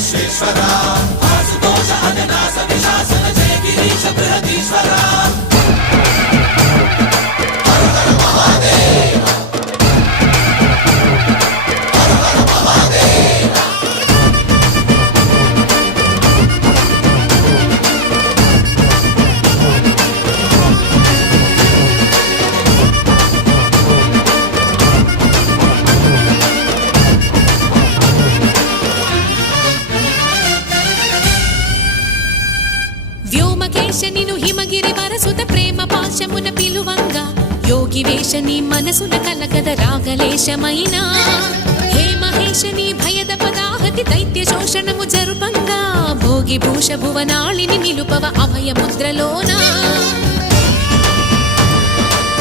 విశ్వేశ్వర ఆశుతోష అజనాశ విశాసన జయ గిరీశ బృహదీశ్వర హర హర మహాదేవ హర హర మహాదేవ వ్యోమకేశనిను హిమగిరి వరసుత ప్రేమ పాశమున పిలువంగా యోగి వేషని మనసున కలగద రాగలేశమైనా హే మహేశని భయద పదాహతి దైత్య శోషణము జరుపంగా భోగి భూష భువనాళిని నిలుపవ అభయ ముద్రలోనా